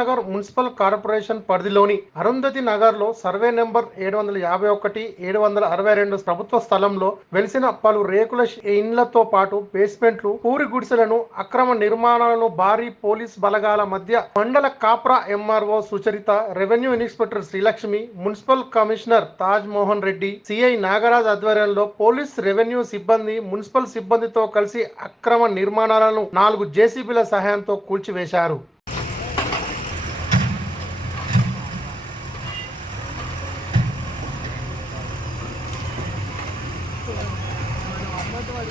Nagar municipal corporation పరిధిలోని అరుంధతి నగర్ లో survey number 751, 762 ప్రభుత్వ స్థలంలో వెలిసిన పలు రేకుల ఇండ్లతో పాటు బేస్మెంట్లు, పూరి గుడిసెలను, అక్రమ నిర్మాణాలను భారీ పోలీస్ బలగాల మధ్య మండల Kapra MRO Sucharita, revenue inspector Srilakshmi, municipal commissioner Taj Mohan Reddy, CI Nagaraj ఆధ్వర్యంలో పోలీస్, రెవెన్యూ సిబ్బంది, మున్సిపల్ సిబ్బందితో కలిసి అక్రమ నిర్మాణాలను 4 జేసీబీల సహాయంతో కూల్చివేశారు. అమ్మతో వాడి